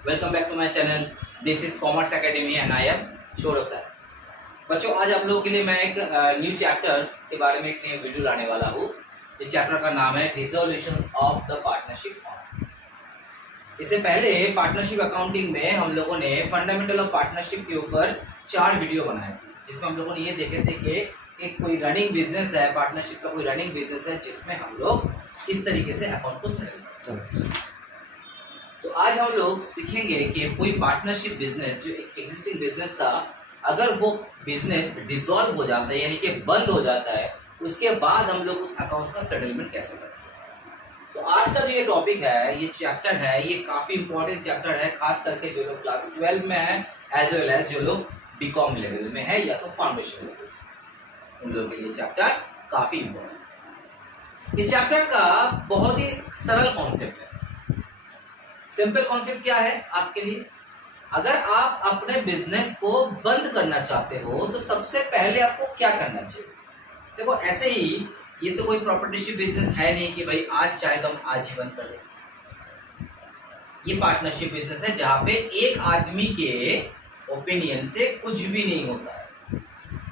Welcome back to my channel. This is commerce academy and I am Saurabh sir. बच्चों, आज आप लोगों के लिए मैं एक न्यू चैप्टर के बारे में एक नई वीडियो लाने वाला हूँ। इस चैप्टर का नाम है resolutions of the partnership form. इससे पहले पार्टनरशिप अकाउंटिंग में हम लोगों ने फंडामेंटल ऑफ पार्टनरशिप के ऊपर 4 वीडियो बनाए थे, जिसमें हम लोगों ने ये देखे थे कि एक कोई रनिंग बिजनेस है, पार्टनरशिप का कोई रनिंग बिजनेस है, जिसमें हम लोग किस तरीके से अकाउंट को सेटल करते हैं। तो आज हम लोग सीखेंगे कि कोई पार्टनरशिप बिजनेस जो एक एग्जिस्टिंग बिजनेस था, अगर वो बिजनेस डिसॉल्व हो जाता है यानी कि बंद हो जाता है, उसके बाद हम लोग उस अकाउंट्स का सेटलमेंट कैसे करते हैं। तो आज का जो ये टॉपिक है, ये चैप्टर है, ये काफी इंपॉर्टेंट चैप्टर है, खास करके जो लोग क्लास 12 में है एज वेल एज जो लोग बीकॉम लेवल में है या तो फाउंडेशन लेवल से, उन लोगों के लिए चैप्टर काफी इंपॉर्टेंट। इस चैप्टर का बहुत ही सरल कॉन्सेप्ट है। सिंपल कॉन्सेप्ट क्या है आपके लिए? अगर आप अपने बिजनेस को बंद करना चाहते हो तो सबसे पहले आपको क्या करना चाहिए? देखो, ऐसे ही ये तो कोई प्रॉपर्टीशिप बिजनेस है नहीं कि भाई आज चाहे तो हम आज ही बंद कर दें। ये पार्टनरशिप बिजनेस है जहां पे एक आदमी के ओपिनियन से कुछ भी नहीं होता है।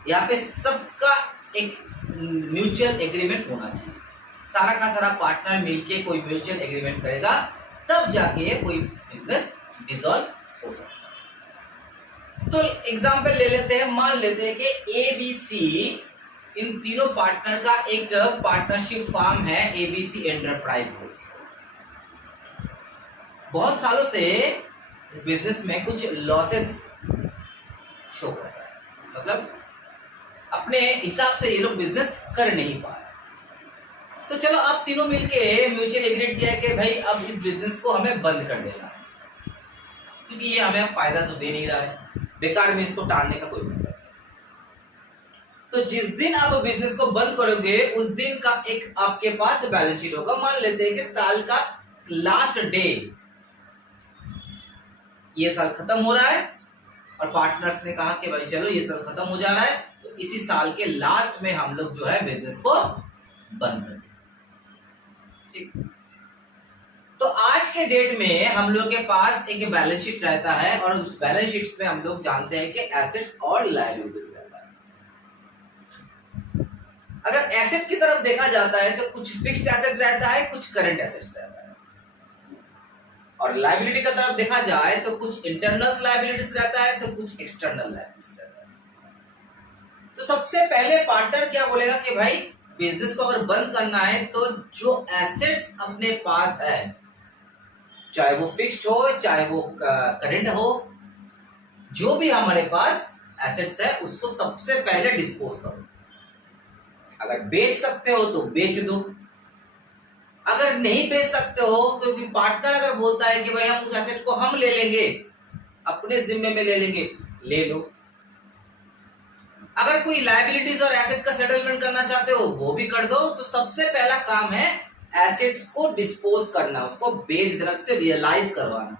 यहाँ पे सबका एक म्यूचुअल एग्रीमेंट होना चाहिए। सारा का सारा पार्टनर मिलके कोई म्यूचुअल एग्रीमेंट करेगा, तब जाके कोई बिजनेस डिसॉल्व हो सकता है। तो एग्जांपल ले लेते हैं, मान लेते हैं कि एबीसी, इन तीनों पार्टनर का एक पार्टनरशिप फर्म है, एबीसी एंटरप्राइज हो। बहुत सालों से इस बिजनेस में कुछ लॉसेस शो कर रहा है, मतलब अपने हिसाब से ये लोग बिजनेस कर नहीं पा रहे। तो चलो आप तीनों मिलके म्यूचुअल एग्रीमेंट किया कि भाई अब इस बिजनेस को हमें बंद कर देना है, क्योंकि ये हमें फायदा तो दे नहीं रहा है, बेकार में इसको टालने का कोई मतलब नहीं। तो जिस दिन आप बिजनेस को बंद करोगे उस दिन का एक आपके पास बैलेंस शीट होगा। मान लेते हैं कि साल का लास्ट डे, ये साल खत्म हो रहा है और पार्टनर्स ने कहा कि भाई चलो ये साल खत्म हो जा रहा है, तो इसी साल के लास्ट में हम लोग जो है बिजनेस को बंद कर दें। ठीक। तो आज के डेट में हम लोग के पास एक बैलेंस शीट रहता है और उस बैलेंस शीट में हम लोग जानते हैं कि एसेट्स और लायबिलिटीज रहता है। अगर एसेट की तरफ देखा जाता है तो कुछ फिक्स्ड एसेट रहता है, कुछ करंट एसेट्स रहता है, और लायबिलिटी की तरफ देखा जाए तो कुछ इंटरनल लायबिलिटीज रहता है तो कुछ एक्सटर्नल लायबिलिटीज रहता है। तो सबसे पहले पार्टनर क्या बोलेगा कि भाई बिजनेस को अगर बंद करना है तो जो एसेट्स अपने पास है, चाहे वो फिक्स्ड हो चाहे वो करंट हो, जो भी हमारे पास एसेट्स है उसको सबसे पहले डिस्पोज करो। अगर बेच सकते हो तो बेच दो, अगर नहीं बेच सकते हो, क्योंकि पार्टनर अगर बोलता है कि भाई हम उस एसेट को हम ले लेंगे, अपने जिम्मे में ले लेंगे, ले लो। अगर कोई लायबिलिटीज और एसेट का सेटलमेंट करना चाहते हो वो भी कर दो। तो सबसे पहला काम है एसेट्स को डिस्पोज करना, उसको बेच देना, उससे रियलाइज करवाना।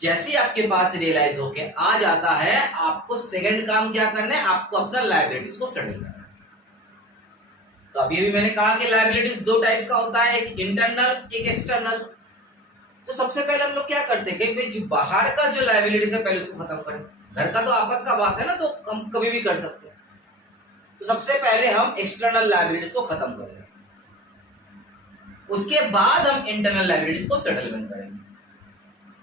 जैसे ही आपके पास रियलाइज होके आ जाता है, आपको सेकंड काम क्या करना है? आपको अपना लायबिलिटीज को सेटल करना है। तो अभी भी मैंने कहा कि लायबिलिटीज 2 टाइप्स का होता है, एक इंटरनल एक एक्सटर्नल। तो सबसे पहले हम लोग क्या करते हैं कि जो बाहर का जो लायबिलिटीज है पहले उसको खत्म करें। घर का तो आपस का बात है ना, तो हम कभी भी कर सकते हैं। तो सबसे पहले हम एक्सटर्नल लायबिलिटीज को खत्म करेंगे, उसके बाद हम इंटरनल लायबिलिटीज को सेटलमेंट करेंगे।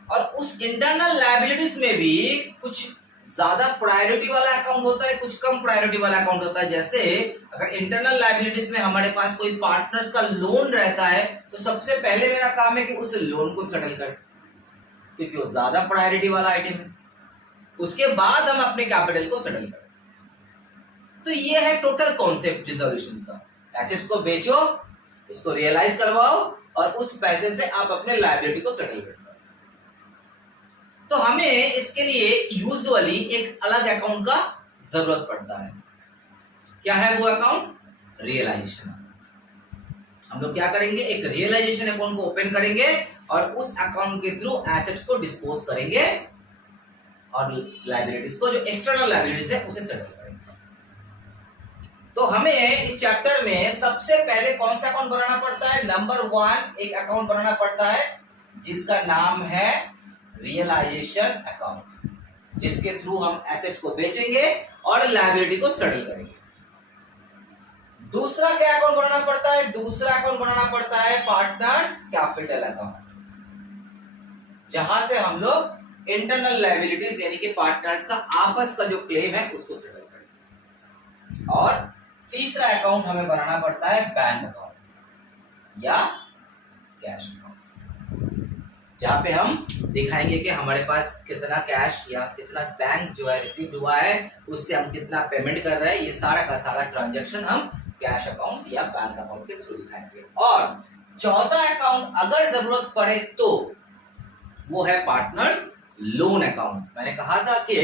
और उस इंटरनल लायबिलिटीज में भी कुछ ज्यादा प्रायोरिटी वाला अकाउंट होता है, कुछ कम प्रायोरिटी वाला अकाउंट होता है। जैसे अगर इंटरनल लायबिलिटीज में हमारे पास कोई पार्टनर्स का लोन रहता है, तो सबसे पहले मेरा काम है कि उस लोन को सेटल करें, क्योंकि वो ज्यादा प्रायोरिटी वाला आइटम है। उसके बाद हम अपने कैपिटल को सेटल करें। तो ये है टोटल कॉन्सेप्ट डिसोल्यूशन का। एसेट्स को बेचो, उसको रियलाइज करवाओ और उस पैसे से आप अपने लायबिलिटी को सेटल करो। तो हमें इसके लिए यूजुअली एक अलग अकाउंट का जरूरत पड़ता है। क्या है वो अकाउंट? रियलाइजेशन। हम लोग क्या करेंगे? एक रियलाइजेशन अकाउंट को ओपन करेंगे और उस अकाउंट के थ्रू एसेट्स को डिस्पोज करेंगे और लायबिलिटीज को, जो एक्सटर्नल लायबिलिटीज है, उसे सेटल करेंगे। तो हमें इस चैप्टर में सबसे पहले कौन सा अकाउंट बनाना पड़ता है? नंबर 1 एक अकाउंट बनाना पड़ता है जिसका नाम है रियलाइजेशन अकाउंट, जिसके थ्रू हम एसेट को बेचेंगे और लायबिलिटी को सेटल करेंगे। दूसरा क्या अकाउंट बनाना पड़ता है? दूसरा अकाउंट बनाना पड़ता है पार्टनर्स कैपिटल अकाउंट, जहां से हम लोग इंटरनल लायबिलिटीज यानी कि पार्टनर्स का आपस का जो क्लेम है उसको सेटल करेंगे। और तीसरा अकाउंट हमें बनाना पड़ता है बैंक अकाउंट या कैश अकाउंट, जहां पे हम दिखाएंगे कि हमारे पास कितना कैश या कितना बैंक जो है रिसीव हुआ है, उससे हम कितना पेमेंट कर रहे हैं। ये सारा का सारा ट्रांजैक्शन हम कैश अकाउंट या बैंक अकाउंट के थ्रू दिखाएंगे। और चौथा अकाउंट अगर जरूरत पड़े तो वो है पार्टनर लोन अकाउंट। मैंने कहा था कि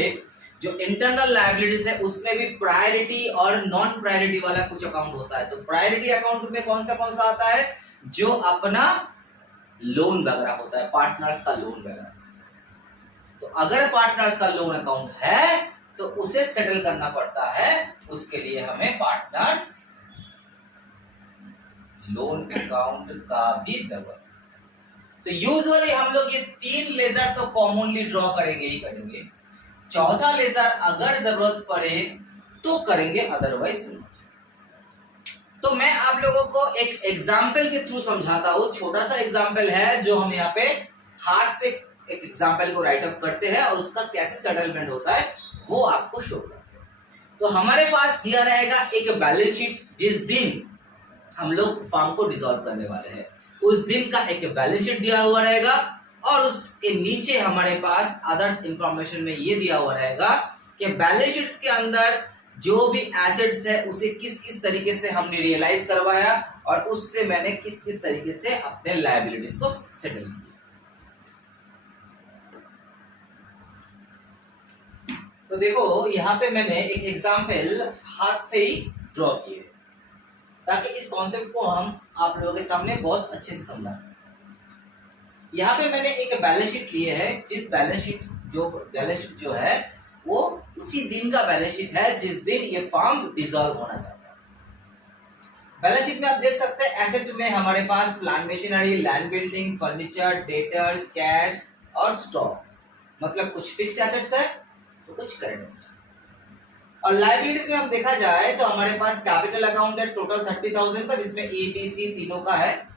जो इंटरनल लायबिलिटीज है उसमें भी प्रायोरिटी और नॉन प्रायोरिटी वाला कुछ अकाउंट होता है। तो प्रायोरिटी अकाउंट में कौन सा आता है? जो अपना लोन वगैरह होता है, पार्टनर्स का लोन वगैरह। तो अगर पार्टनर्स का लोन अकाउंट है तो उसे सेटल करना पड़ता है, उसके लिए हमें पार्टनर्स लोन अकाउंट का भी जरूरत। तो यूजुअली हम लोग ये 3 लेजर तो कॉमनली ड्रॉ करेंगे ही करेंगे। चौथा लेजर अगर जरूरत पड़े तो करेंगे, अदरवाइज नहीं। तो मैं आप लोगों को एक एग्जाम्पल के थ्रू समझाता हूं। छोटा सा एग्जाम्पल है जो हम यहाँ पे हाथ से एक एग्जाम्पल को राइट ऑफ करते हैं और उसका कैसे सेटलमेंट होता है वो आपको शो करते हैं। तो हमारे पास दिया रहेगा एक बैलेंस शीट, जिस दिन हम लोग फर्म को डिसॉल्व करने वाले हैं उस दिन का एक बैलेंस शीट दिया हुआ रहेगा, और उसके नीचे हमारे पास अदर इंफॉर्मेशन में ये दिया हुआ रहेगा कि बैलेंस शीट्स के अंदर जो भी एसेट्स है उसे किस किस तरीके से हमने रियलाइज करवाया और उससे मैंने किस किस तरीके से अपने लायबिलिटीज को सेटल किया। तो देखो यहाँ पे मैंने एक एग्जाम्पल हाथ से ही ड्रॉ किए ताकि इस कॉन्सेप्ट को हम आप लोगों के सामने बहुत अच्छे से समझा सकें। यहाँ पे मैंने एक बैलेंस शीट लिए है, जिस बैलेंस शीट जो है वो उसी दिन का बैलेंस शीट है जिस दिन ये फर्म डिसॉल्व होना चाहता है। बैलेंस शीट में आप देख सकते हैं एसेट में हमारे पास plant machinery, land building, furniture, debtors, cash और स्टॉक, मतलब कुछ फिक्स्ड एसेट्स है तो कुछ करंट एसेट्स। और लायबिलिटीज में हम देखा जाए तो हमारे पास कैपिटल अकाउंट है टोटल 30,000 का, जिसमें एबीसी तीनों का है,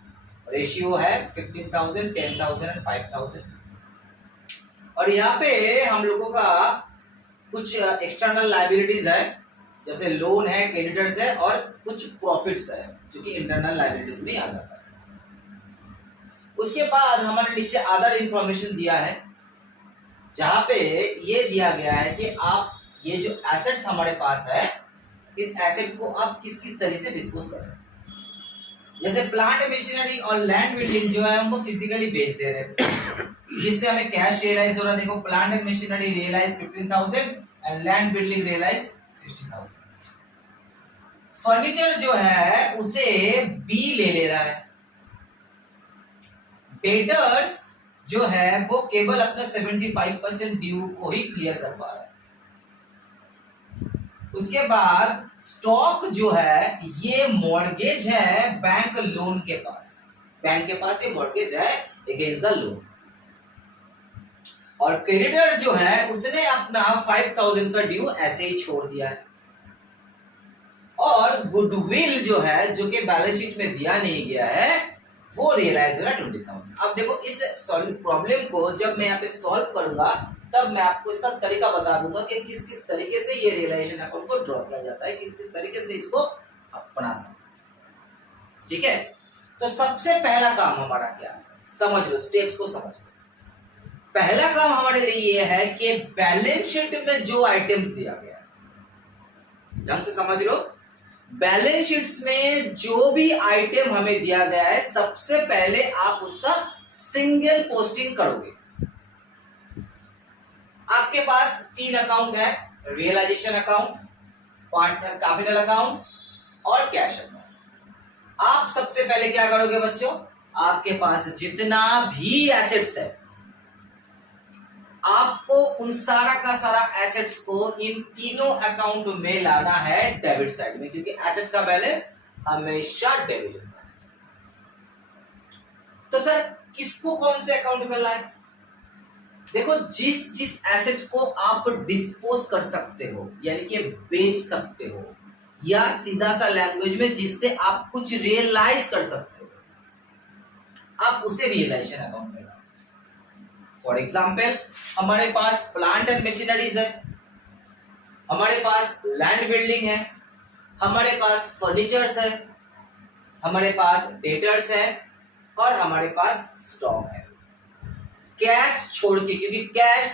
रेशियो है 15,000, 10,000 एंड 5,000। और यहाँ पे हम लोगों का कुछ एक्सटर्नल लायबिलिटीज है, जैसे लोन है, क्रेडिटर्स है और कुछ प्रॉफिट्स है, जो कि इंटरनल लायबिलिटीज में आ जाता है। उसके बाद हमारे नीचे अदर इंफॉर्मेशन दिया है, जहां पे ये दिया गया है कि आप ये जो एसेट्स हमारे पास है इस एसेट को आप किस किस तरह से डिस्पोज कर सकते हैं। जैसे प्लांट मशीनरी और लैंड बिल्डिंग जो है हमको फिजिकली बेच दे रहे हैं, जिससे हमें कैश रियलाइज हो रहा है। देखो plant and machinery realise 15,000 and land building realise 60,000। Furniture जो है उसे बी ले रहा है। डेटर्स जो है वो केवल अपना 75% ड्यू को ही क्लियर कर पा रहा है। उसके बाद स्टॉक जो है ये मॉर्गेज है बैंक लोन के पास, बैंक के पास ये मॉर्गेज है अगेंस्ट द लोन। और क्रेडिटर जो है उसने अपना 5,000 का ड्यू ऐसे ही छोड़ दिया है। और गुडविल जो है जो कि बैलेंस शीट में दिया नहीं गया है वो रियलाइज हो रहा है 20,000। अब देखो इस प्रॉब्लम को जब मैं यहाँ पे सॉल्व करूंगा तब मैं आपको इसका तरीका बता दूंगा कि किस किस तरीके से ये रियलाइजेशन अकाउंट को ड्रॉ किया जाता है, किस किस तरीके से इसको अपना सकते हैं। ठीक है, तो सबसे पहला काम हमारा क्या है, समझ लो, स्टेप्स को समझ लो। पहला काम हमारे लिए ये है कि बैलेंस शीट में जो आइटम्स दिया गया है, ढंग से समझ लो, बैलेंस शीट्स में जो भी आइटम हमें दिया गया है सबसे पहले आप उसका सिंगल पोस्टिंग करोगे। आपके पास 3 अकाउंट है, realisation account, partners capital account और कैश अकाउंट। आप सबसे पहले क्या करोगे बच्चों, आपके पास जितना भी एसेट्स है आपको उन सारा का सारा एसेट्स को इन तीनों अकाउंट में लाना है डेबिट साइड में, क्योंकि एसेट का बैलेंस हमेशा डेबिट होता है। तो सर किसको कौन से अकाउंट में लाए। देखो जिस जिस एसेट को आप डिस्पोज कर सकते हो यानी कि बेच सकते हो, या सीधा सा लैंग्वेज में जिससे आप कुछ रियलाइज कर सकते हो, आप उसे रियलाइजेशन अकाउंट में लाओ। फॉर एग्जाम्पल हमारे पास प्लांट एंड मशीनरीज है, हमारे पास लैंड बिल्डिंग है, हमारे पास फर्नीचर्स है, हमारे पास डेटर्स है और हमारे पास स्टॉक है। कैश छोड़ के, क्योंकि कैश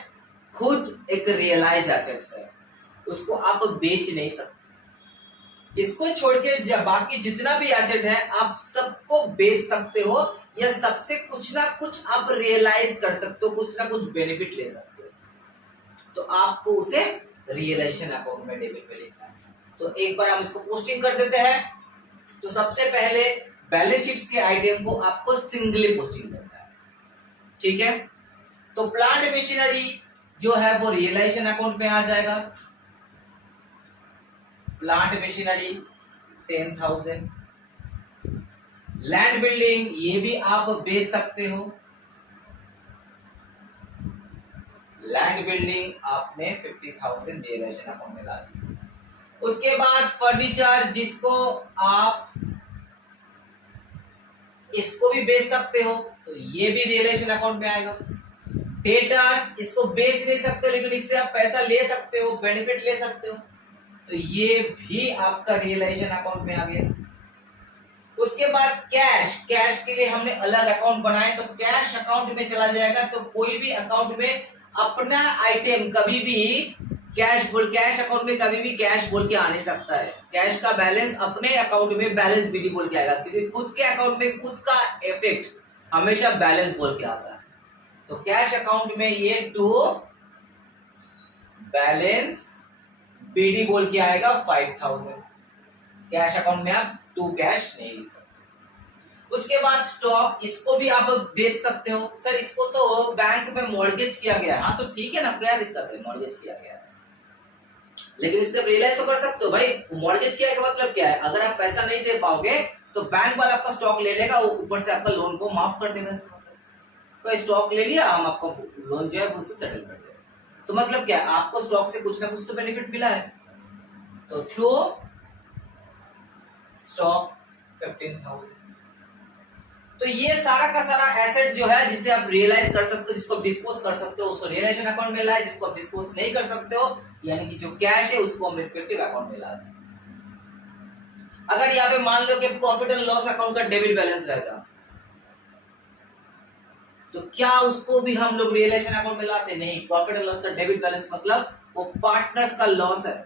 खुद एक रियलाइज एसेट्स है, उसको आप बेच नहीं सकते। इसको छोड़ के बाकी जितना भी एसेट है आप सबको बेच सकते हो, या सबसे कुछ ना कुछ आप रियलाइज कर सकते हो, कुछ ना कुछ बेनिफिट ले सकते हो, तो आपको उसे रियलाइजेशन अकाउंट में डेबिट पे लिखना है। तो एक बार हम इसको पोस्टिंग कर देते हैं। तो सबसे पहले बैलेंस शीट्स के आइटम को आपको सिंगली पोस्टिंग करना है, ठीक है। तो प्लांट मशीनरी जो है वो रियलाइजेशन अकाउंट में आ जाएगा। Plant machinery 10,000। लैंड बिल्डिंग ये भी आप बेच सकते हो, लैंड बिल्डिंग आपने 50,000 रियलाइजेशन अकाउंट में ला दी। उसके बाद फर्नीचर जिसको आप इसको भी बेच सकते हो, तो ये भी रियलाइजेशन अकाउंट में आएगा। डेटर्स इसको बेच नहीं सकते लेकिन इससे आप पैसा ले सकते हो, बेनिफिट ले सकते हो, तो ये भी आपका रियलाइजेशन अकाउंट में आ गया। उसके बाद कैश, कैश के लिए हमने अलग अकाउंट बनाए, तो कैश अकाउंट में चला जाएगा। तो कोई भी अकाउंट में अपना आइटम कभी भी कैश अकाउंट में कभी भी कैश बोल के आ नहीं सकता है। कैश का बैलेंस अपने अकाउंट में बैलेंस बीडी बोल के आएगा, क्योंकि खुद के अकाउंट में खुद का इफेक्ट हमेशा बैलेंस बोल के आता है। तो कैश अकाउंट में ये टू बैलेंस बीडी बोल के आएगा 5,000। कैश अकाउंट में आप टू कैश नहीं लिख सकते। उसके बाद स्टॉक, इसको भी आप बेच सकते हो। सर इसको तो बैंक में मॉर्गेज किया गया है, हाँ तो ठीक है ना, क्या दिक्कत है, मॉर्गेज किया गया है, लेकिन इससे रियलाइज तो कर सकते हो भाई। मॉर्गेज किया का मतलब क्या है, अगर आप पैसा नहीं दे पाओगे तो बैंक वाला आपका स्टॉक ले लेगा, ऊपर से आपका लोन को माफ कर देगा। तो स्टॉक ले लिया, हम आपको लोन जो है उससे सेटल कर देगा। तो मतलब क्या, आपको स्टॉक से कुछ ना कुछ तो बेनिफिट मिला है। तो थ्रू स्टॉक 15,000। तो ये सारा का सारा एसेट जो है जिसे आप रियलाइज कर सकते हो, जिसको डिस्पोज कर सकते हो, उसको रियलाइजेशन अकाउंट में लाए। जिसको आप डिस्पोज नहीं कर सकते हो यानी कि जो कैश है उसको हम रिस्पेक्टिव अकाउंट में ला दें। अगर यहाँ पे मान लो कि प्रॉफिट एंड लॉस अकाउंट का डेबिट बैलेंस रहता, तो क्या उसको भी हम लोग रियलाइजेशन अकाउंट में लाते? नहीं। प्रॉफिट एंड लॉस का डेबिट बैलेंस मतलब वो पार्टनर्स का लॉस है,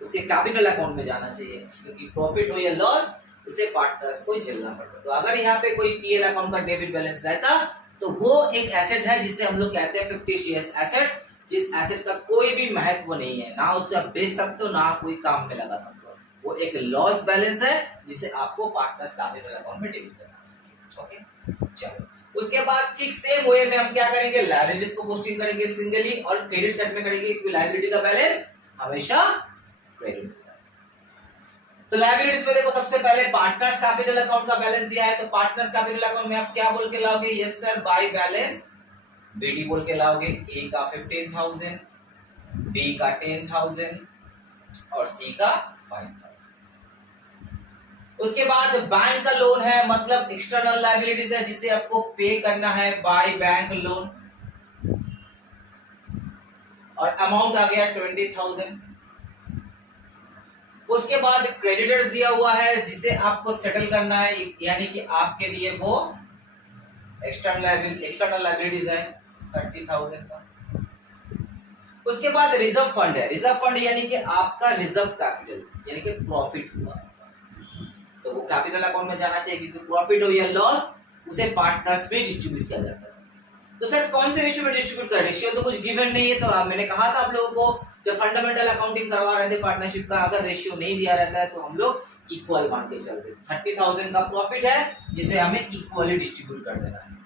उसके कैपिटल अकाउंट में जाना चाहिए, क्योंकि प्रॉफिट हो या लॉस उसे पार्टनर्स को झेलना पड़ता। तो अगर यहाँ पे कोई पीएल अकाउंट का डेबिट बैलेंस रहता तो वो एक एसेट है जिसे हम लोग कहते हैं फिक्टिशियस एसेट, जिस एसेट का कोई भी महत्व नहीं है, ना उसे आप बेच सकते हो ना कोई काम में लगा सकते हो। वो एक लॉस बैलेंस है जिसे आपको पार्टनर्स कैपिटल अकाउंट में डेबिट करना है। ओके, चलो उसके बाद ठीक सेम वे में हम क्या करेंगे, लायबिलिटीज को पोस्टिंग करेंगे सिंगली, और क्रेडिट साइड में करेंगे क्योंकि लायबिलिटी का बैलेंस हमेशा क्रेडिट होता है। तो लायबिलिटीज में देखो सबसे पहले पार्टनर्स कैपिटल अकाउंट का बैलेंस दिया है, तो पार्टनर्स कैपिटल अकाउंट में आप क्या बोल के लाओगे, yes sir by balance BD बोल के लाओगे। ए का 15,000, बी का 10,000 और सी का 5,000। उसके बाद बैंक का लोन है, मतलब एक्सटर्नल लायबिलिटीज है जिसे आपको पे करना है बाय बैंक लोन, और अमाउंट आ गया 20,000। उसके बाद क्रेडिटर्स दिया हुआ है जिसे आपको सेटल करना है, यानी कि आपके लिए वो एक्सटर्नल लायबिलिटीज है 30,000 का। उसके बाद रिजर्व फंड है, रिजर्व फंड यानी कि आपका रिजर्व कैपिटल यानी कि प्रॉफिट हुआ, तो वो कैपिटल अकाउंट में जाना चाहिए, क्योंकि प्रॉफिट हो या लॉस उसे पार्टनर्स में डिस्ट्रीब्यूट किया जाता है। तो सर कौन से रेशियो में डिस्ट्रीब्यूट कर, रेशियो तो कुछ गिवन नहीं है। तो मैंने कहा था आप लोगों को जब फंडामेंटल अकाउंटिंग करवा रहे थे पार्टनरशिप का, अगर रेशियो नहीं दिया रहता है तो हम लोग इक्वल मान के चलते। 30,000 का प्रॉफिट है जिसे हमें इक्वली डिस्ट्रीब्यूट कर देना है।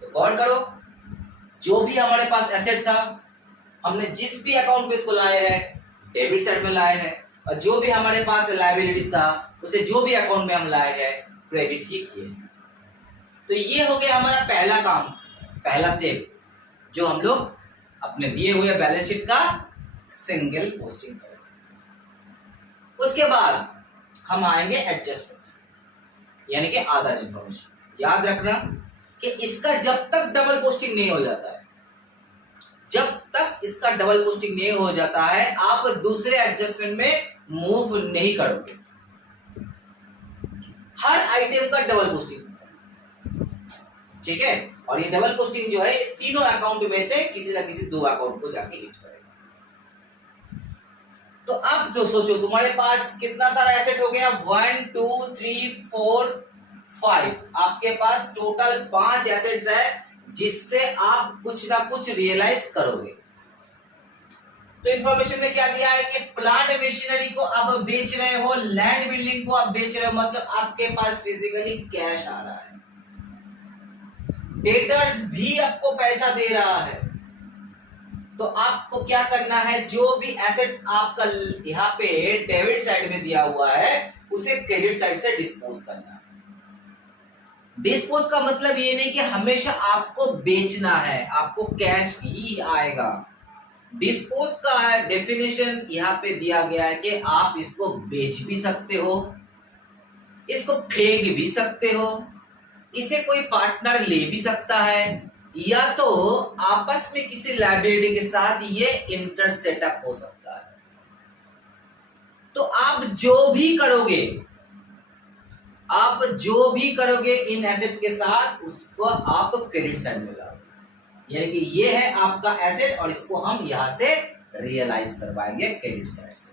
तो गौर करो, जो भी हमारे पास एसेट था हमने जिस भी अकाउंट पे इसको लाए हैं डेबिट साइड में लाए हैं, और जो भी हमारे पास लायबिलिटीज था उसे जो भी अकाउंट में हम लाए हैं क्रेडिट ही किए। तो ये हो गया हमारा पहला काम, पहला स्टेप, जो हम लोग अपने दिए हुए बैलेंस शीट का सिंगल पोस्टिंग करेंगे। उसके बाद हम आएंगे एडजस्टमेंट, यानी कि अदर इंफॉर्मेशन। याद रखना कि इसका जब तक डबल पोस्टिंग नहीं हो जाता है, जब तक इसका डबल पोस्टिंग नहीं हो जाता है, आप दूसरे एडजस्टमेंट में मूव नहीं करोगे। हर आइटम का डबल पोस्टिंग, ठीक है। और ये डबल पोस्टिंग जो है तीनों अकाउंट में से किसी ना किसी दो अकाउंट को जाके हिट करेगा। तो अब तो सोचो तुम्हारे पास कितना सारा एसेट हो गया, 1 2 3 4 5, आपके पास टोटल 5 एसेट्स है जिससे आप कुछ ना कुछ रियलाइज करोगे। तो इंफॉर्मेशन में क्या दिया है कि प्लांट मशीनरी को आप बेच रहे हो, लैंड बिल्डिंग को आप बेच रहे हो, मतलब आपके पास फिजिकली कैश आ रहा है। डेटर्स भी आपको पैसा दे रहा है। तो आपको क्या करना है, जो भी एसेट आपका यहाँ पे डेबिट साइड में दिया हुआ है उसे क्रेडिट साइड से डिस्पोज करना है। डिस्पोज का मतलब ये नहीं कि हमेशा आपको बेचना है, आपको कैश ही आएगा। डिस्पोज का डेफिनेशन यहाँ पे दिया गया है कि आप इसको बेच भी सकते हो, इसको फेंक भी सकते हो, इसे कोई पार्टनर ले भी सकता है, या तो आपस में किसी लायबिलिटी के साथ ये इंटर सेटअप हो सकता है। तो आप जो भी करोगे इन एसेट के साथ, उसको आप क्रेडिट साइड में लाओ, यानी कि ये है आपका एसेट और इसको हम यहां से रियलाइज करवाएंगे क्रेडिट साइड से,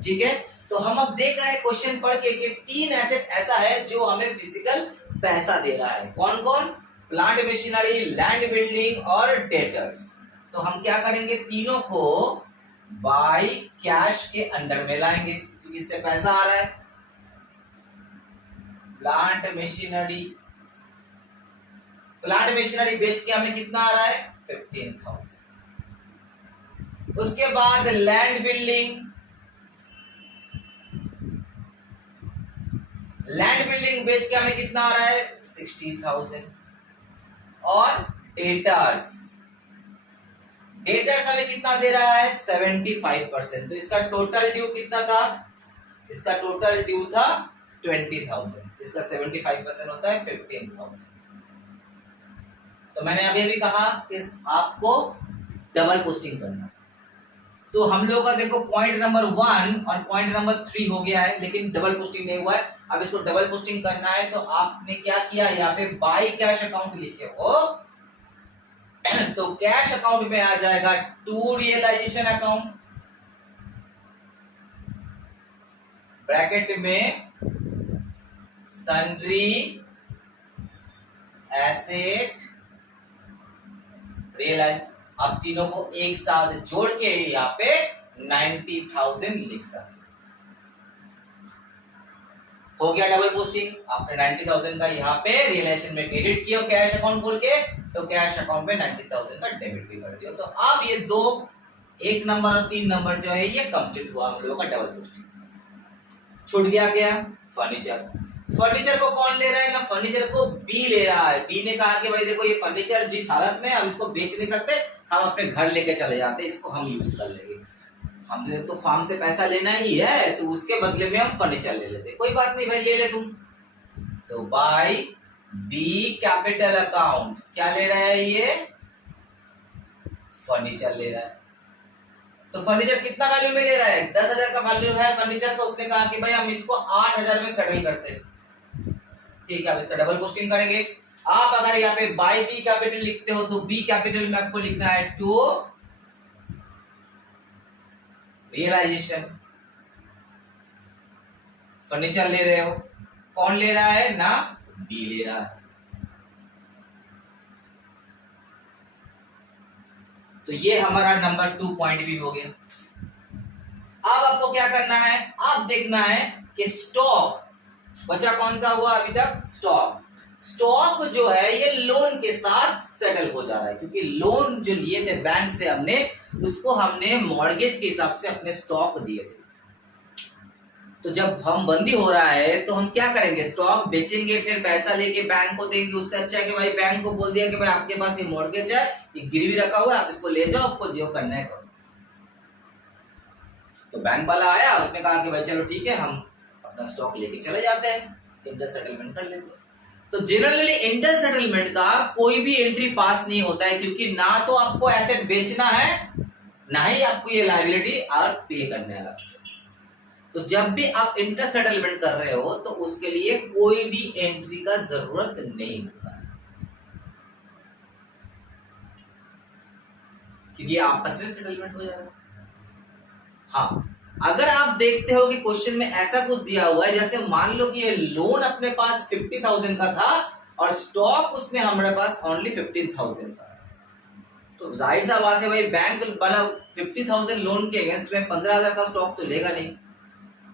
ठीक है। तो हम अब देख रहे हैं क्वेश्चन पढ़ के कि 3 एसेट ऐसा है जो हमें फिजिकल पैसा दे रहा है। कौन कौन? प्लांट मशीनरी, लैंड बिल्डिंग और डेटर्स। तो हम क्या करेंगे, तीनों को बाय कैश के अंडर में लाएंगे क्योंकि इससे पैसा आ रहा है। प्लांट मशीनरी बेच के हमें कितना आ रहा है, 15,000। उसके बाद लैंड बिल्डिंग बेच के हमें कितना आ रहा है, 60,000। और डेटर्स हमें कितना दे रहा है, 75%। तो इसका टोटल ड्यू कितना था, इसका टोटल ड्यू था 20,000, इसका 75% होता है 15,000। तो मैंने अभी भी कहा कि आपको डबल पोस्टिंग करना। तो हम लोग का देखो पॉइंट नंबर 1 और पॉइंट नंबर 3 हो गया है, लेकिन डबल पोस्टिंग नहीं हुआ है। अब इसको डबल पोस्टिंग करना है तो आपने क्या किया, यहाँ पे बाय कैश अकाउंट लिखे हो तो कैश अकाउंट में आ जाएगा टू रियलाइजेशन अकाउंट, ब्रैकेट में सन्ड्री एसेट रियलाइज। आप तीनों को एक साथ जोड़ के यहाँ पे 90,000 लिख सकते हो गया डबल पोस्टिंग। आपने 90,000 का यहाँ पे रियलाइजेशन में क्रेडिट किया कैश अकाउंट खोल के, तो कैश अकाउंट में 90,000 का डेबिट भी कर दिया। तो अब ये दो, 1 नंबर और 3 नंबर जो है ये कंप्लीट हुआ हम लोगों का डबल पोस्टिंग। छूट गया क्या, फर्नीचर को कौन ले रहा है ना, फर्नीचर को बी ले रहा है। बी ने कहा कि भाई देखो ये फर्नीचर जिस हालत में, हम इसको बेच नहीं सकते, हम अपने घर लेके चले जाते, इसको हम यूज कर लेंगे। हमने तो फार्म से पैसा लेना ही है, तो उसके बदले में हम फर्नीचर ले लेते। कोई बात नहीं भाई, ले ले तुम। तो बाय बी कैपिटल अकाउंट क्या ले रहा है, ये फर्नीचर ले रहा है। तो फर्नीचर कितना वैल्यू में ले रहा है, 10,000 का वैल्यू है फर्नीचर। तो उसने कहा कि भाई हम इसको 8,000 में सेटल करते हैं, ठीक है। अब इसका डबल पोस्टिंग करेंगे। आप अगर यहाँ पे बाय बी कैपिटल लिखते हो तो बी कैपिटल में आपको लिखना है टू रियलाइजेशन। फर्नीचर ले रहे हो, कौन ले रहा है ना, बी ले रहा है। तो ये हमारा नंबर 2 पॉइंट भी हो गया। अब आपको क्या करना है, आप देखना है कि स्टॉक बचा कौन सा हुआ अभी तक, स्टॉक जो है ये लोन के साथ सेटल हो जा रहा है, क्योंकि लोन जो लिए थे बैंक से हमने, उसको हमने मॉर्गेज के हिसाब से अपने स्टॉक दिए थे। तो जब हम बंदी हो रहा है तो हम क्या करेंगे, स्टॉक बेचेंगे, फिर पैसा लेके बैंक को देंगे। उससे अच्छा है कि भाई बैंक को बोल दिया कि भाई आपके पास ये मॉर्गेज है, ये गिरवी रखा हुआ है, आप इसको ले जाओ, आपको जो करना है करो। तो बैंक वाला आया, उसने कहा कि भाई चलो ठीक है, हम अपना स्टॉक लेके चले जाते हैं, इंटर सेटलमेंट कर लेते हैं। तो जनरली इंटर सेटलमेंट का कोई भी एंट्री पास नहीं होता है, क्योंकि ना तो आपको एसेट बेचना है, ना ही आपको ये लायबिलिटी और पे करना है अलग से। तो जब भी आप इंटर सेटलमेंट कर रहे हो तो उसके लिए कोई भी एंट्री का जरूरत नहीं होता है, क्योंकि आपस में सेटलमेंट हो जाएगा। हाँ, अगर आप देखते हो कि क्वेश्चन में ऐसा कुछ दिया हुआ है, जैसे मान लो कि ये लोन अपने पास 50,000 का था और स्टॉक उसमें हमारे पास ओनली 15,000 का है, तो जाहिर सा बात है भाई बैंक वाला 50,000 लोन के अगेंस्ट में 15,000 का स्टॉक तो लेगा नहीं।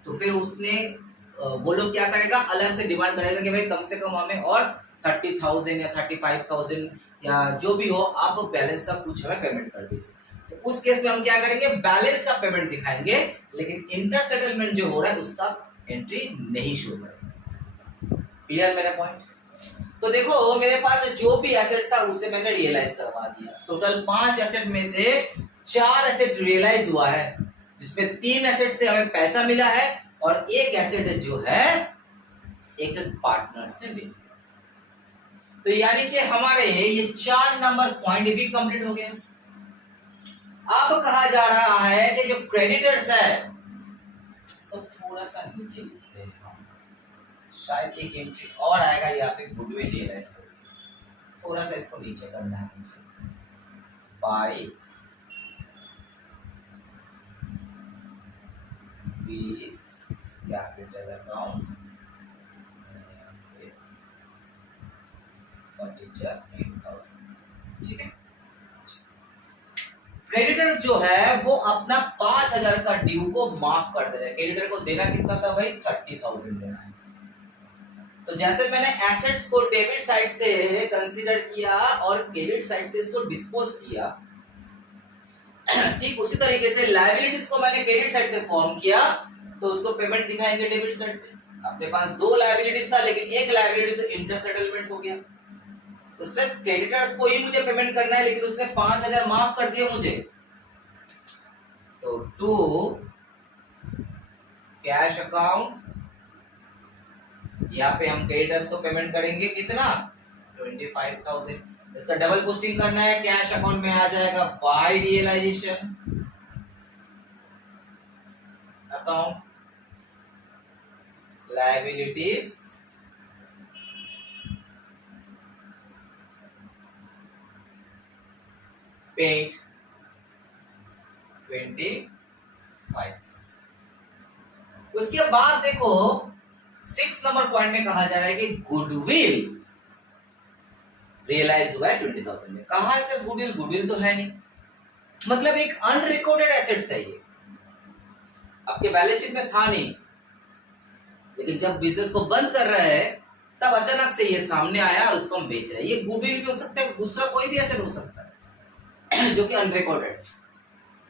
तो फिर उसने वो लोग क्या करेगा, अलग से डिमांड करेगा कि भाई कम से कम हमें और 30,000 या 35,000 या जो भी हो, आप बैलेंस का कुछ हमें पेमेंट कर दीजिए। तो उस केस में हम क्या करेंगे, बैलेंस का पेमेंट दिखाएंगे, लेकिन इंटर सेटलमेंट जो हो रहा है उसका एंट्री नहीं शो करेगा। क्लियर मेरा पॉइंट? तो देखो मेरे पास जो भी एसेट था उससे मैंने रियलाइज करवा दिया। टोटल 5 एसेट में से 4 एसेट रियलाइज हुआ है, जिसमें 3 एसेट से हमें पैसा मिला है और एक एसेट जो है एक पार्टनर्स ने मिला। तो यानी कि हमारे ये 4 नंबर पॉइंट भी कंप्लीट हो गए। अब कहा जा रहा है कि जो क्रेडिटर्स है इसको थोड़ा सा नीचे लिखते हैं हम, शायद एक एंट्री और आएगा यहाँ पे गुडविल रियलाइज करके, थोड़ा सा इसको नीचे करना है मुझे। बाय कैपिटल अकाउंट फर्नीचर 8,000, ठीक है। क्रेडिटर्स जो है वो अपना 5,000 का ड्यू को माफ कर दे रहे हैं। क्रेडिटर को देना कितना था भाई, 30,000 देना है। तो जैसे मैंने एसेट्स को डेबिट साइड से कंसीडर किया और क्रेडिट साइड से इसको डिस्पोज किया, ठीक उसी तरीके से लायबिलिटीज को मैंने क्रेडिट साइड से फॉर्म किया, तो उसको पेमेंट दिखाएंगे डेबिट साइड से। अपने पास 2 लायबिलिटीज था, लेकिन एक लायबिलिटी तो इंटर सेटलमेंट हो गया, तो सिर्फ क्रेडिटर्स को ही मुझे पेमेंट करना है, लेकिन उसने 5,000 माफ कर दिया मुझे। तो टू कैश अकाउंट, यहाँ पे हम क्रेडिटर्स को पेमेंट करेंगे कितना, 25,000। इसका डबल पोस्टिंग करना है, कैश अकाउंट में आ जाएगा by realisation account, liabilities paid 25,000। उसके बाद देखो 6 नंबर पॉइंट में कहा जा रहा है कि गुडविल रियलाइज हुआ है 20,000 में। कहां से गुडविल, गुडविल तो है नहीं, मतलब एक अनरिकॉर्डेड एसेट्स है ये, आपके बैलेंस शीट में था नहीं, लेकिन जब बिजनेस को बंद कर रहा है तब अचानक से ये सामने आया और उसको हम बेच रहे हैं। ये गुडविल भी हो सकता है, दूसरा कोई भी एसेट हो सकता है जो कि अनरिकॉर्डेड है।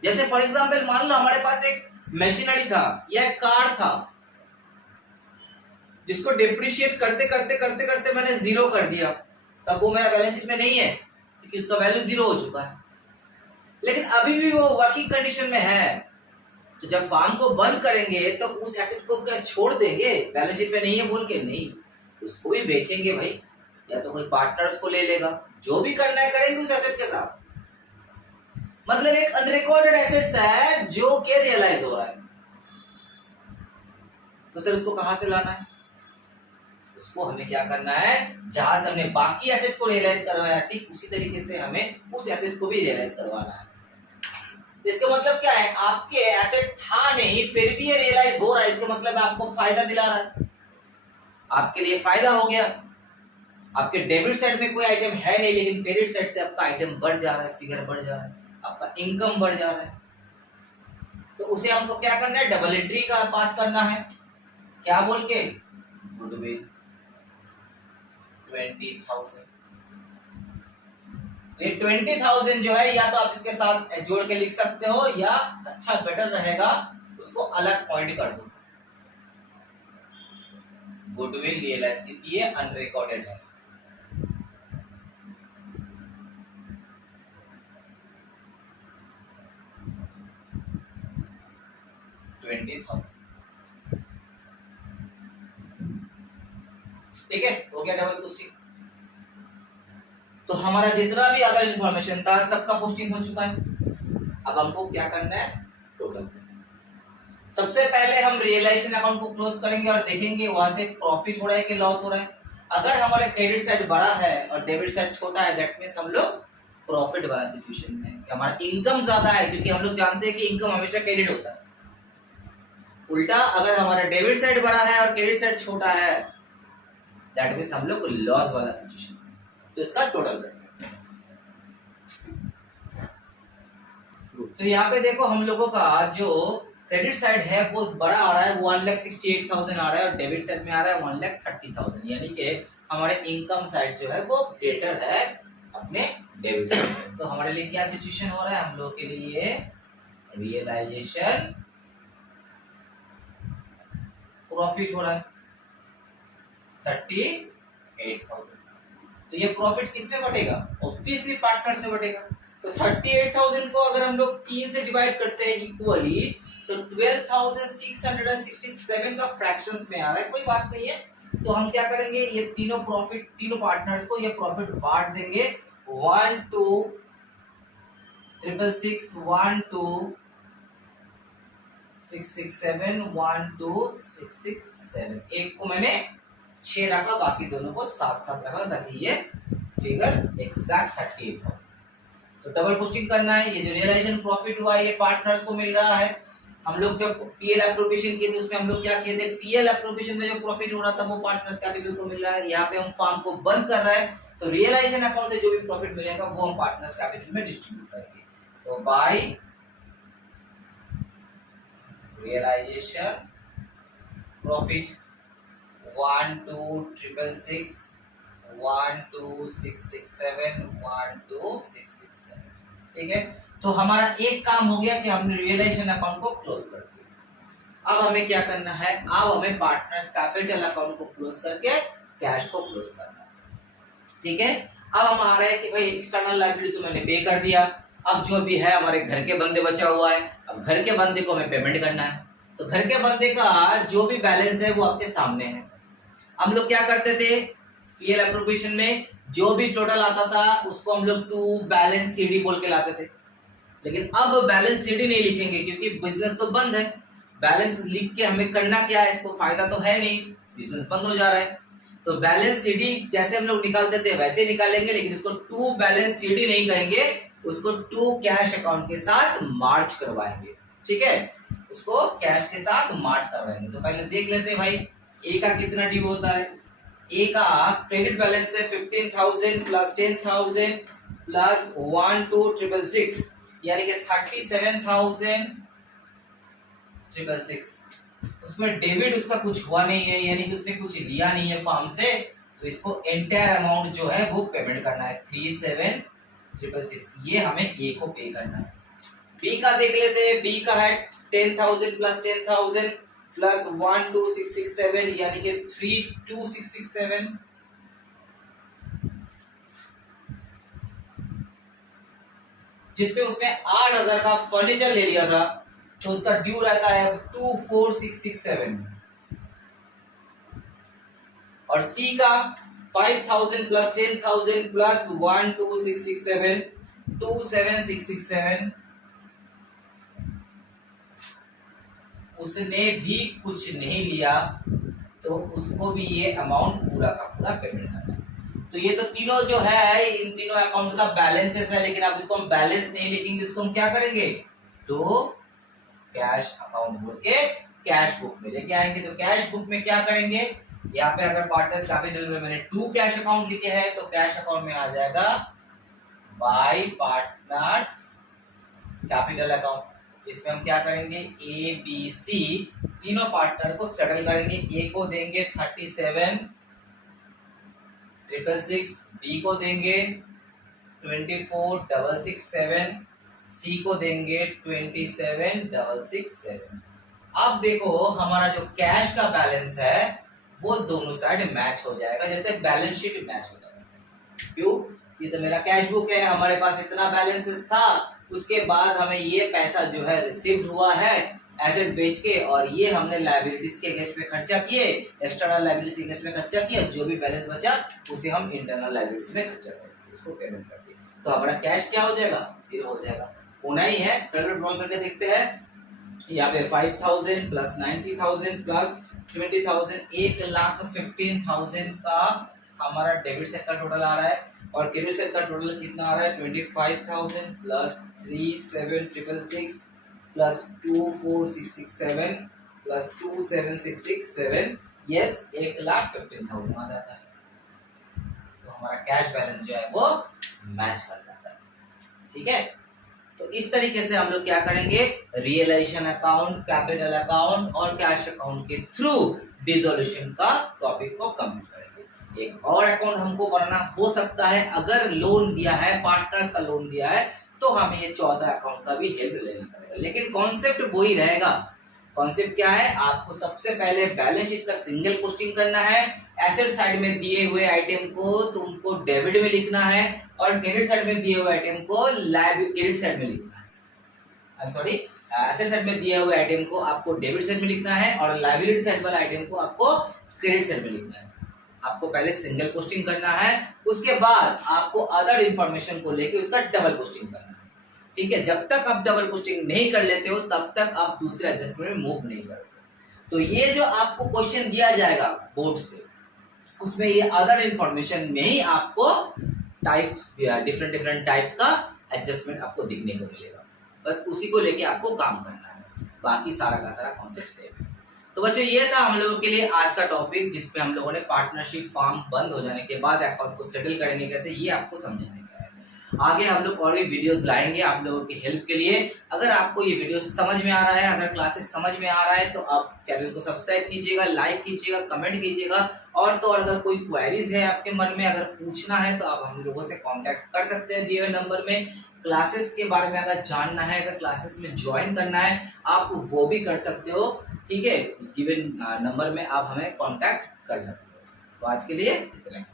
जैसे फॉर एग्जांपल मान लो हमारे पास एक मशीनरी था या एक कार था, जिसको डिप्रिशिएट करते करते करते करते मैंने 0 कर दिया, तब वो मेरा बैलेंस शीट में नहीं है क्योंकि उसका वैल्यू 0 हो चुका है, लेकिन अभी भी वो वर्किंग कंडीशन में है। तो जब फार्म को बंद करेंगे तो उस एसेट को क्या छोड़ देंगे, बैलेंस शीट में नहीं है बोल के? नहीं, उसको भी बेचेंगे भाई, या तो कोई पार्टनर्स को ले लेगा, जो भी करना है करेंगे उस एसेट के साथ। मतलब एक अनरिकॉर्डेड एसेट्स है जो के रियलाइज हो रहा है, तो सर उसको कहां से लाना है? उसको हमें क्या करना है, जहां से हमने बाकी एसेट को रियलाइज करवाया ठीक उसी तरीके से हमें उस एसेट को भी रियलाइज करवाना है। इसका मतलब क्या है, आपके एसेट था नहीं फिर भी ये रियलाइज हो रहा है, इसका मतलब आपको फायदा दिला रहा है, आपके लिए फायदा हो गया। आपके डेबिट साइड में कोई आइटम है नहीं, लेकिन क्रेडिट साइड से आपका आइटम बढ़ जा रहा है, फिगर बढ़ जा रहा है, आपका इनकम बढ़ जा रहा है। तो उसे हमको क्या करना है, डबल एंट्री का पास करना है, क्या बोल के, गुडविल 20,000। ये 20,000 जो है या तो आप इसके साथ जोड़ के लिख सकते हो, या अच्छा बेटर रहेगा उसको अलग पॉइंट कर दो। गुडविल रियलाइज की, ये अनरिकॉर्डेड है। ठीक है, हो गया डबल पोस्टिंग। तो हमारा जितना भी अदर इंफॉर्मेशन था सबका पोस्टिंग हो चुका है। अब हमको क्या करना है, टोटल। सबसे पहले हम रियलाइजेशन अकाउंट को क्लोज करेंगे और देखेंगे वहां से प्रॉफिट हो रहा है कि लॉस हो रहा है। अगर हमारा क्रेडिट साइड बड़ा है और डेबिट साइड छोटा है, दैट मींस हम लोग प्रॉफिट वाला सिचुएशन में है, कि हमारा इनकम ज्यादा है, क्योंकि हम लोग जानते हैं कि इनकम हमेशा क्रेडिट होता है। उल्टा अगर हमारा डेबिट साइड बड़ा है और क्रेडिट साइड छोटा है, दैट मींस हम लोग लॉस वाला सिचुएशन में। तो इसका टोटल करते हैं। तो यहाँ पे देखो हम लोगों का जो क्रेडिट साइड है वो बड़ा आ रहा है, 1,68,000 आ रहा है, और डेबिट साइड में आ रहा है 1,30,000, यानी कि हमारे इनकम साइड जो है वो ग्रेटर है अपने डेबिट साइड से। तो हमारे लिए क्या सिचुएशन हो रहा है, हम लोग के लिए रियलाइजेशन प्रॉफिट हो रहा है 38,000। तो ये प्रॉफिट किस में बटेगा, ऑब्वियसली पार्टनर से बटेगा। तो 38,000 को अगर हम लोग 3 से डिवाइड करते हैं इक्वली, तो 12,667 का फ्रैक्शंस में आ रहा है, कोई बात नहीं है। तो हम क्या करेंगे, ये तीनों प्रॉफिट, तीनों पार्टनर्स को ये प्रॉफिट बांट देंगे, 1 2 666 1 2 667 1 2 667। एक को मैंने 6 रखा, बाकी दोनों को 7 रखा, ताकि ये फिगर एग्जैक्ट 38,000। तो डबल पोस्टिंग करना है। ये जो रियलाइजेशन प्रॉफिट हुआ ये पार्टनर्स को मिल रहा है। हम लोग जब पीएल एप्रोप्रिएशन किए थे उसमें हम लोग क्या किए थे, पीएल एप्रोप्रिएशन में जो प्रॉफिट हो रहा था वो पार्टनर्स कैपिटल को मिल रहा है। यहाँ पे हम फार्म को बंद कर रहे हैं, तो रियलाइजेशन अकाउंट से जो भी प्रॉफिट मिलेगा वो हम पार्टनर्स कैपिटल में डिस्ट्रीब्यूट करेंगे। तो बाय रियलाइजेशन प्रॉफिट 1 2 666 1 2 667 1 2 667। ठीक है, तो हमारा एक काम हो गया कि हमने रियलाइजेशन अकाउंट को क्लोज कर दिया। अब हमें क्या करना है, अब हमें पार्टनर्स कैपिटल अकाउंट को क्लोज करके कैश को क्लोज करना है। ठीक है, अब हम आ रहे हैं कि भाई एक्सटर्नल लायबिलिटी तो मैंने पे कर दिया, अब जो भी है हमारे घर के बंदे बचा हुआ है, अब घर के बंदे को हमें पेमेंट करना है। तो घर के बंदे का जो भी बैलेंस है वो आपके सामने है। हम लोग क्या करते थे, पीएल एप्रोप्रिएशन में जो भी टोटल आता था उसको हम लोग टू बैलेंस सीडी बोल के लाते थे। लेकिन अब बैलेंस सीडी नहीं लिखेंगे, क्योंकि बिजनेस तो बंद है। बैलेंस लिख के हमें करना क्या है, इसको फायदा तो है नहीं, बिजनेस बंद हो जा रहा है। तो बैलेंस सीडी जैसे हम लोग निकालते थे वैसे निकालेंगे, लेकिन इसको टू बैलेंस सीडी नहीं कहेंगे, उसको टू कैश अकाउंट के साथ मार्च करवाएंगे। ठीक है, उसको कैश के साथ मार्च करवाएंगे। तो पहले देख लेते हैं भाई ए का कितना ड्यू होता है। ए का क्रेडिट बैलेंस है 15,000 प्लस 10,000 प्लस 1 2 666, यानी कि 37,666। उसमें डेबिट उसका कुछ हुआ नहीं है, यानी कि उसने कुछ लिया नहीं है फार्म से, तो इसको एंटायर अमाउंट जो है वो पेमेंट करना है 37,666। ये हमें ए को पे करना है। बी का देख लेते हैं, बी का है 10,000 प्लस 10,000 प्लस 1 2 667, यानी कि 32667। जिसपे उसने 8,000 का फर्नीचर ले लिया था, तो उसका ड्यू रहता है 24,667। और सी का 5,000 प्लस 10,000 प्लस 1 2 667 27,667। उसने भी कुछ नहीं लिया, तो उसको भी ये अमाउंट पूरा का पूरा पेमेंट करना है। तो ये तो तीनों जो है, इन तीनों अकाउंट का बैलेंसेस है, लेकिन अब इसको हम बैलेंस नहीं लिखेंगे, इसको हम क्या करेंगे, तो कैश अकाउंट बोल के कैश बुक में लेके आएंगे। तो कैश बुक में क्या करेंगे, यहाँ पे अगर पार्टनर्स कैपिटल में मैंने टू कैश अकाउंट लिखे हैं, तो कैश अकाउंट में आ जाएगा बाय पार्टनर्स कैपिटल अकाउंट। इसमें हम क्या करेंगे, ए बी सी तीनों पार्टनर को सेटल करेंगे। ए को देंगे 37,666, बी को देंगे 24,667, सी को देंगे 27,667। अब देखो हमारा जो कैश का बैलेंस है वो दोनों साइड मैच हो जाएगा, जैसे बैलेंस शीट मैच हो जाता है। क्यों? ये तो मेरा कैश बुक है, हमारे पास इतना बैलेंसेस था, उसके बाद हमें ये पैसा जो है रिसीव्ड हुआ है एसेट बेच के, और ये हमने लायबिलिटीज के अगेंस्ट में खर्चा किए, एक्सटर्नल लायबिलिटीज के अगेंस्ट में खर्चा किया, जो भी बैलेंस बचा उसे हम इंटरनल लायबिलिटीज में खर्चा करते, उसको पेमेंट करते, तो हमारा कैश क्या हो जाएगा? 0 हो जाएगा। होना ही है, टोटल ड्रॉ करके देखते हैं। यहाँ पे 5000 प्लस 90,000 प्लस 20,000, 1,15,000 का हमारा डेबिट साइड का टोटल आ रहा है, और क्रेडिट साइड का टोटल कितना आ रहा है? 25,000 प्लस 37,666 प्लस 24,667 प्लस 27,667, यस 1,15,000 आ जाता है। तो हमारा कैश बैलेंस जो है वो मैच कर जाता है। ठीक है, तो इस तरीके से हम लोग क्या करेंगे? रियलाइजेशन अकाउंट, कैपिटल अकाउंट और कैश अकाउंट के थ्रू डिसोल्यूशन का टॉपिक को कंप्लीट करेंगे। एक और अकाउंट हमको बनाना हो सकता है, अगर लोन दिया है, पार्टनर्स का लोन दिया है, तो हमें ये 14 अकाउंट का भी हेल्प लेना पड़ेगा, लेकिन कॉन्सेप्ट वही रहेगा। कॉन्सेप्ट क्या है? आपको सबसे पहले बैलेंस शीट का सिंगल पोस्टिंग करना है, एसेट साइड में दिए हुए आइटम को तुमको डेबिट में लिखना है, और क्रेडिट साइड में दिए हुए आइटम को क्रेडिट साइड में लिखना है। I am sorry, asset side में दिए हुए आइटम को आपको डेबिट साइड में लिखना है, और लायबिलिटी साइड वाला आइटम को आपको क्रेडिट साइड में लिखना है। आपको पहले सिंगल पोस्टिंग करना है, उसके बाद आपको अदर इंफॉर्मेशन को लेके उसका डबल पोस्टिंग करना है। ठीक है, जब तक आप डबल पोस्टिंग नहीं कर लेते हो तब तक आप दूसरे एडजस्टमेंट में मूव नहीं करते। तो ये जो आपको क्वेश्चन दिया जाएगा बोर्ड से, उसमें ये अदर इंफॉर्मेशन में ही आपको डिफरेंट टाइप्स का एडजस्टमेंट आपको दिखने को मिलेगा। बस उसी को लेके आपको काम करना है, बाकी सारा का सारा कॉन्सेप्ट सेम है। तो बच्चों ये था हम लोगों के लिए आज का टॉपिक, जिसपे हम लोगों ने पार्टनरशिप फॉर्म बंद हो जाने के बाद अकाउंट को सेटल करेंगे कैसे, ये आपको समझाने का है। आगे हम लोग और भी वीडियोस लाएंगे आप लोगों की हेल्प के लिए। अगर आपको ये वीडियो समझ में आ रहा है, अगर क्लासेस समझ में आ रहा है, तो आप चैनल को सब्सक्राइब कीजिएगा, लाइक कीजिएगा, कमेंट कीजिएगा, और तो और अगर कोई क्वेरीज है आपके मन में, अगर पूछना है तो आप हम लोगों से कांटेक्ट कर सकते हैं दिए हुए नंबर में। क्लासेस के बारे में अगर जानना है, अगर क्लासेस में ज्वाइन करना है, आप वो भी कर सकते हो। ठीक है, गिवन नंबर में आप हमें कांटेक्ट कर सकते हो। तो आज के लिए इतना ही।